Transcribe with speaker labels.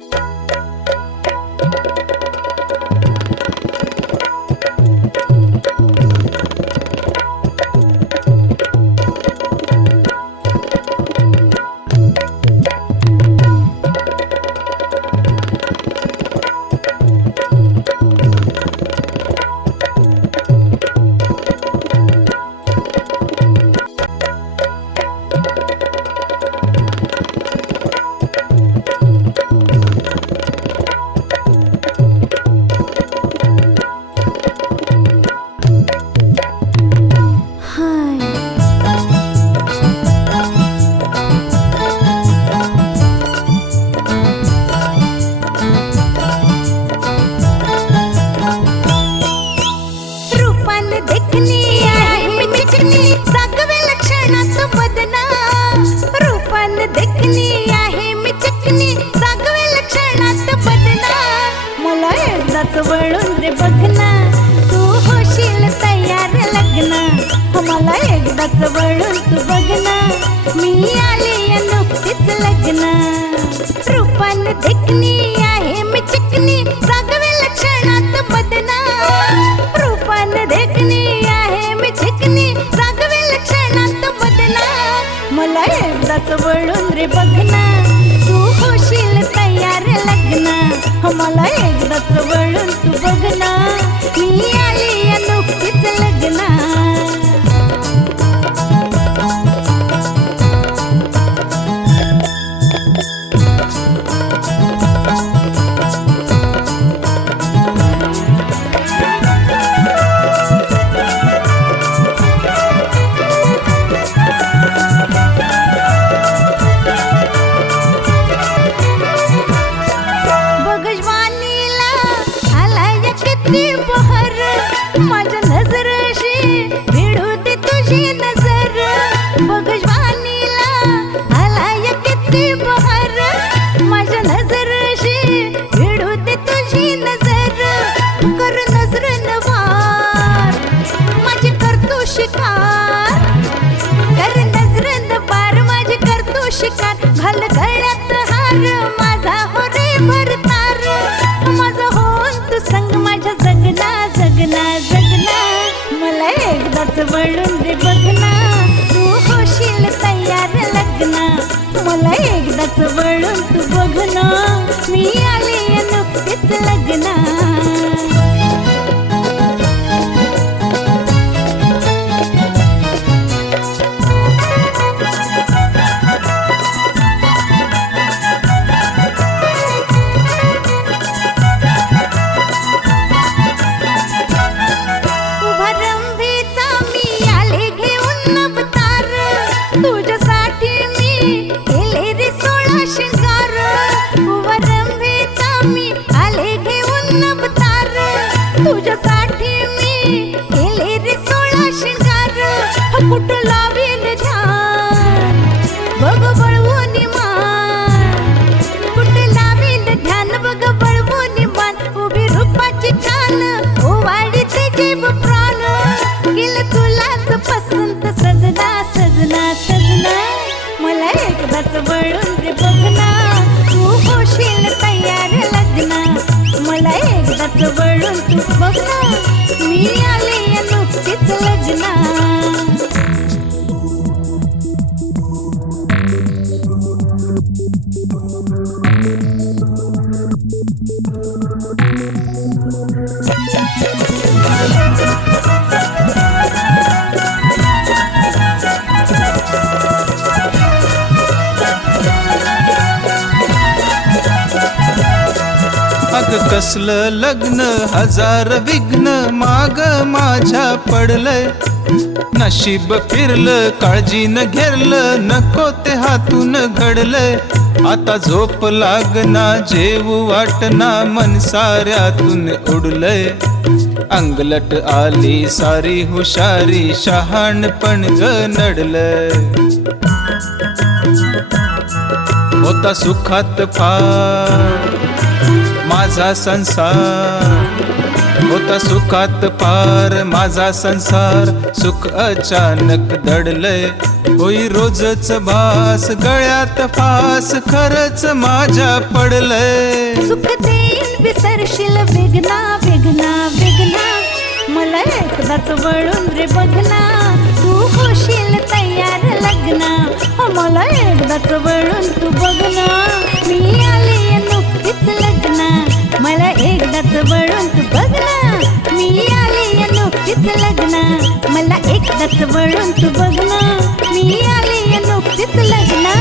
Speaker 1: रूपान मन देखणी आहे मी चिकनी. सागवे लक्षणात बदना. मला एकदाच वळून रे बघना. तू होशील तयार लग्ना. मला एकदाच वळून तू बघना. मी आली या नुकतीच लग्न. रूपान देखणी रे बघना तू होशील तयार लग्न. हो मला एकदाच वळून शिकार हार माझा हो रे भरतार माझा होऊन तू संग माझ्या जगना जगना जगना. मला एकदाच वळून रे बघना तू होशील तयार लग्ना. मला एकदाच वळून तू मला एकदाच वळून तू बघ तयार मी आले या नुकतीच लग्ना
Speaker 2: मग कसलं लग्न हजार विघ्न माग माझ्या पडलंय. नशीब फिरलं काळजीनं घेरलं नको ते हातून घडलंय. आता झोप लागना जेवू वाटना मन साऱ्यातून उडलंय. अंगलट आली सारी हुशारी शहाणपण ग नडलंय. होता सुखात फार. माझा संसार होता सुखात पार. माझा संसार सुख अचानक दडलय. होई रोजच भास गळ्यात फास खरच माझ्या पडलय.
Speaker 1: सुख विसरशील वेगना वेगना वेगना. मला एकदाच वळून रे बघना. तू होशील तयार लग्ना. मला एकदाच वळून तू बघना. मला एकदाच वळून तू बघ ना. मी आली नुकतीच लग्ना